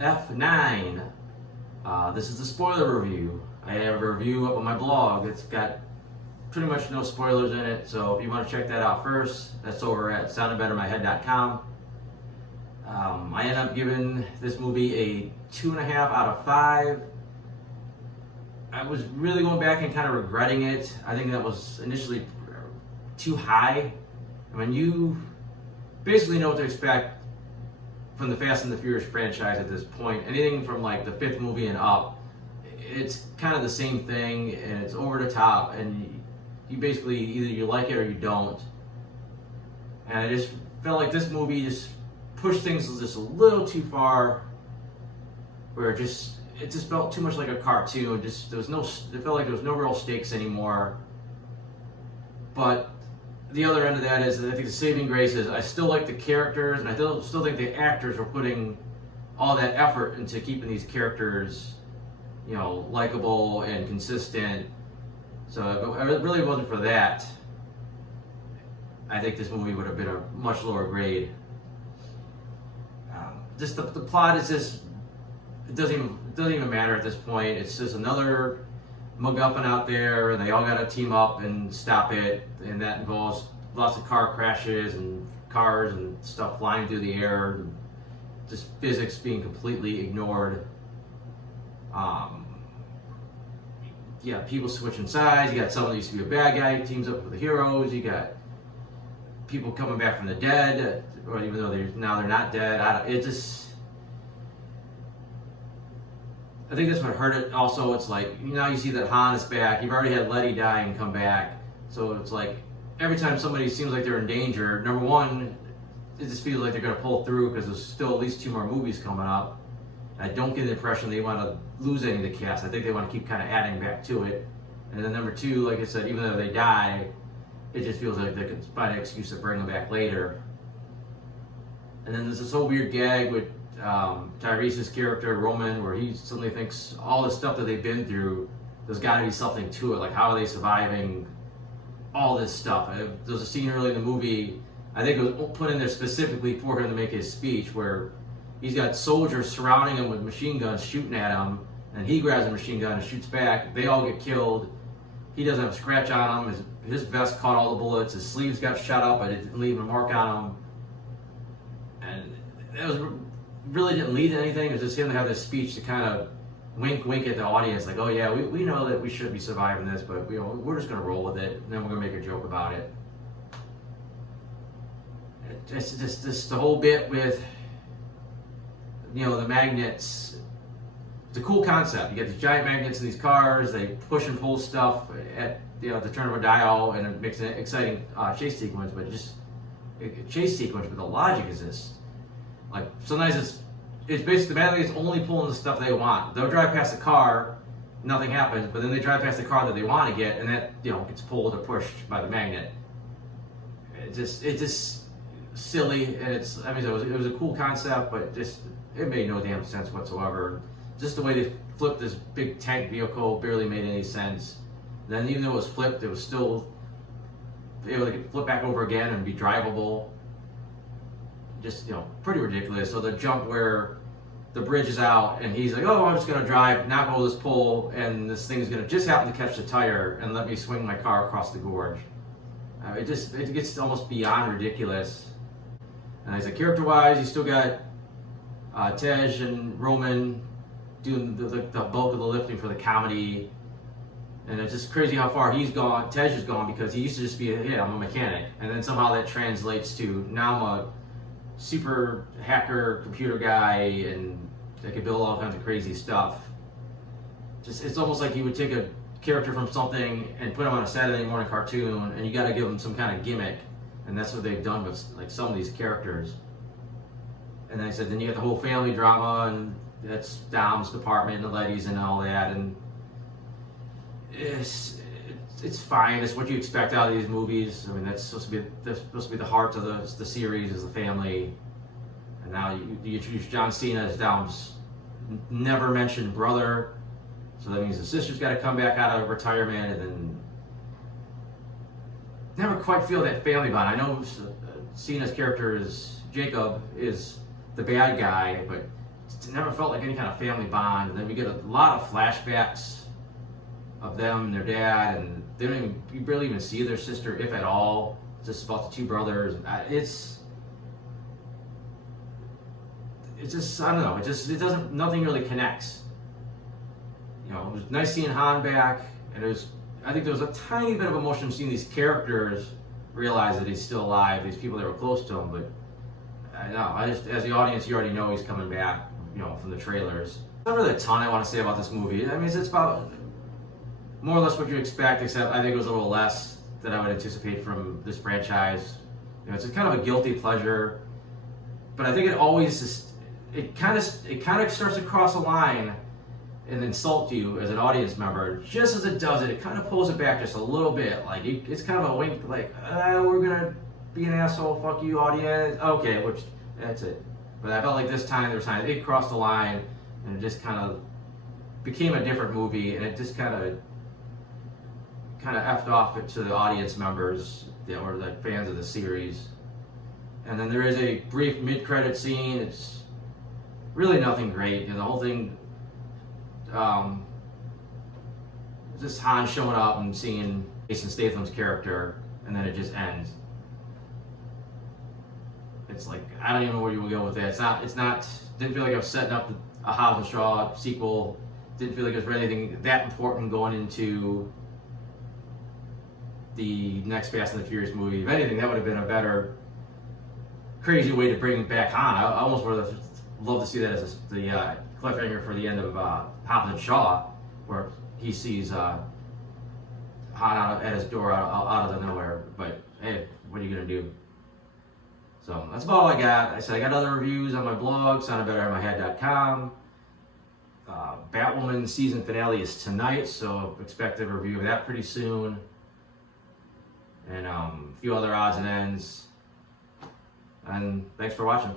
F9. This is the spoiler review. I have a review up on my blog. It's got pretty much no spoilers in it, so if you want to check that out first, that's over at soundedbettermyhead.com. I ended up giving this movie a 2.5 out of 5. I was really going back and kind of regretting it. I think that was initially too high. I mean, you basically know what to expect from the Fast and the Furious franchise at this point. Anything from like the 5th movie and up, it's kind of the same thing, and it's over the top, and you basically either you like it or you don't. And I just felt like this movie just pushed things just a little too far, where it just felt too much like a cartoon. It felt like there was no real stakes anymore. But the other end of that is, I think the saving grace is I still like the characters, and I still think the actors were putting all that effort into keeping these characters, likable and consistent. So if it really wasn't for that, I think this movie would have been a much lower grade. Just the plot is just, it doesn't even matter at this point. It's just another MacGuffin out there, and they all got to team up and stop it, and that involves lots of car crashes and cars and stuff flying through the air, and just physics being completely ignored. People switching sides. You got someone that used to be a bad guy who teams up with the heroes. You got people coming back from the dead, or even though they're not dead. I think that's what hurt it. Also, it's like, you see that Han is back. You've already had Letty die and come back. So it's like, every time somebody seems like they're in danger, number one, it just feels like they're going to pull through because there's still at least 2 more movies coming up. I don't get the impression they want to lose any of the cast. I think they want to keep kind of adding back to it. And then number 2, like I said, even though they die, it just feels like they could find an excuse to bring them back later. And then there's this whole weird gag with Tyrese's character, Roman, where he suddenly thinks all the stuff that they've been through, there's got to be something to it. Like, how are they surviving all this stuff? There's a scene early in the movie, I think it was put in there specifically for him to make his speech, where he's got soldiers surrounding him with machine guns shooting at him, and he grabs a machine gun and shoots back. They all get killed. He doesn't have a scratch on him. His vest caught all the bullets. His sleeves got shut up, but it didn't leave a mark on him. And it really didn't lead to anything. It was just him to have this speech to kind of wink at the audience, like, oh yeah, we know that we should be surviving this, but we're just going to roll with it, and then we're going to make a joke about it. It's just the whole bit with, the magnets. It's a cool concept. You get these giant magnets in these cars. They push and pull stuff at the turn of a dial, and it makes an exciting chase sequence. But but the logic is this: like, sometimes it's basically the magnets only pulling the stuff they want. They'll drive past the car, nothing happens, but then they drive past the car that they want to get, and that gets pulled or pushed by the magnet. It's just silly, and it was a cool concept, but it made no damn sense whatsoever. Just the way they flipped this big tank vehicle barely made any sense. And then even though it was flipped, it was still able to flip back over again and be drivable. Just, pretty ridiculous. So the jump where the bridge is out and he's like, oh, I'm just going to drive, knock over this pole, and this thing's going to just happen to catch the tire and let me swing my car across the gorge. It gets almost beyond ridiculous. And as a character-wise, you still got Tej and Roman doing the bulk of the lifting for the comedy. And it's just crazy how far he's gone. Tej is gone because he used to just be, I'm a mechanic. And then somehow that translates to, now I'm a super hacker computer guy, and I can build all kinds of crazy stuff. It's almost like you would take a character from something and put him on a Saturday morning cartoon, and you got to give him some kind of gimmick. And that's what they've done with like some of these characters. And I said, then you got the whole family drama, and that's Dom's department and the Lettys and all that, and it's fine. It's what you expect out of these movies. I mean, that's supposed to be the heart of the series, is the family. And now you introduce John Cena as Dom's never mentioned brother, so that means the sister's got to come back out of retirement, and then never quite feel that family bond. I know Cena's character is Jacob is the bad guy, but it never felt like any kind of family bond. And then we get a lot of flashbacks of them and their dad, and you barely even see their sister, if at all. It's just about the two brothers. It's just, I don't know, it doesn't, nothing really connects. You know, it was nice seeing Han back, and I think there was a tiny bit of emotion seeing these characters realize that he's still alive, these people that were close to him, but I know, as the audience, you already know he's coming back, you know, from the trailers. There's not really a ton I want to say about this movie. I mean, it's about more or less what you expect, except I think it was a little less than I would anticipate from this franchise. You know, it's kind of a guilty pleasure, but I think it always just, it kind of starts to cross a line and insult you as an audience member. Just as it does it kind of pulls it back just a little bit. Like, it's kind of a wink, like, we're gonna be an asshole, fuck you, audience. Okay, which, that's it. But I felt like this time, it crossed the line, and it just kind of became a different movie, and it just kind of effed off to the audience members that were the fans of the series. And then there is a brief mid-credit scene. It's really nothing great. You know, the whole thing, just Han showing up and seeing Jason Statham's character, and then it just ends. It's like, I don't even know where you will go with that. Didn't feel like I was setting up a Hobbs and Shaw sequel. Didn't feel like it was anything that important going into the next Fast and the Furious movie. If anything, that would have been a better, crazy way to bring back Han. I almost would have loved to see that as the cliffhanger for the end of Hobbs and Shaw, where he sees Han at his door out of the nowhere. But hey, what are you gonna do? So that's about all I got. I got other reviews on my blog, soundedbetterin myhead.com. Batwoman season finale is tonight, so expect a review of that pretty soon. And a few other odds and ends. And thanks for watching.